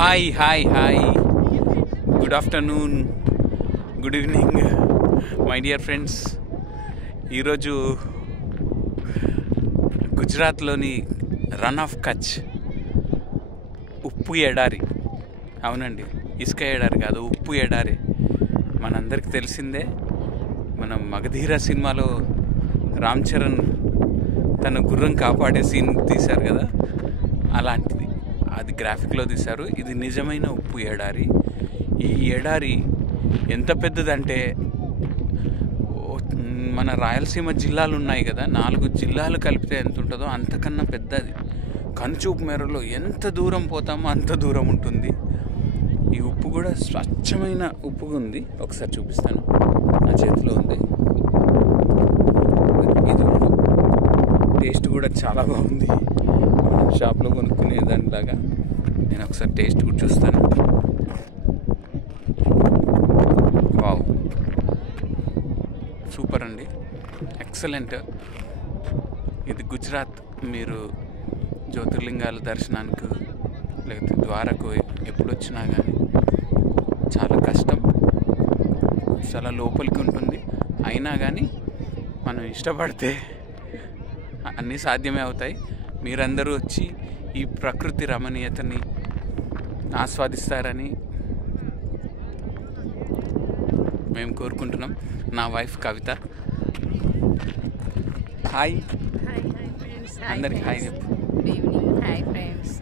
Hi good afternoon, good evening my dear friends. ఈరోజు గుజరాత్లోని run of Kutch ఉప్పు ఎడారి, అవునండి ఇసుక ఎడారి కాదు, ఉప్పు ఎడారి. మనందరికీ తెలిసిందే, మనం మగధీర సినిమాలో రామ్ చరణ్ తన గుర్రం కాపాడే సీన్ తీశారు కదా, అలాంటిది. అది గ్రాఫిక్లో తీశారు. ఇది నిజమైన ఉప్పు ఎడారి. ఈ ఎడారి ఎంత పెద్దదంటే మన రాయలసీమ జిల్లాలు ఉన్నాయి కదా, 4 జిల్లాలు కలిపితే ఎంత ఉంటుందో అంతకన్నా పెద్దది. కనుచూపు మేరలో ఎంత దూరం పోతామో అంత దూరం ఉంటుంది. ఈ ఉప్పు కూడా స్వచ్ఛమైన ఉప్పు ఉంది. ఒకసారి చూపిస్తాను, నా చేతిలో ఉంది. ఇది ఉప్పు టేస్ట్ కూడా చాలా బాగుంది. షాప్లో కొనుక్కునే దానిలాగా. నేను ఒకసారి టేస్ట్ కూడా చూస్తాను. వావ్, సూపర్ అండి, ఎక్సలెంట్. ఇది గుజరాత్. మీరు జ్యోతిర్లింగాల దర్శనానికి లేకపోతే ద్వారకు ఎప్పుడు వచ్చినా కానీ చాలా కష్టం, చాలా లోపలికి ఉంటుంది. అయినా కానీ మనం ఇష్టపడితే అన్నీ సాధ్యమే అవుతాయి. మీరందరూ వచ్చి ఈ ప్రకృతి రమణీయతని ఆస్వాదిస్తారని మేము కోరుకుంటున్నాం. నా వైఫ్ కవిత. హాయ్ ఫ్రెండ్స్, అందరికి హాయ్ చెప్పు. Good evening. Hi friends.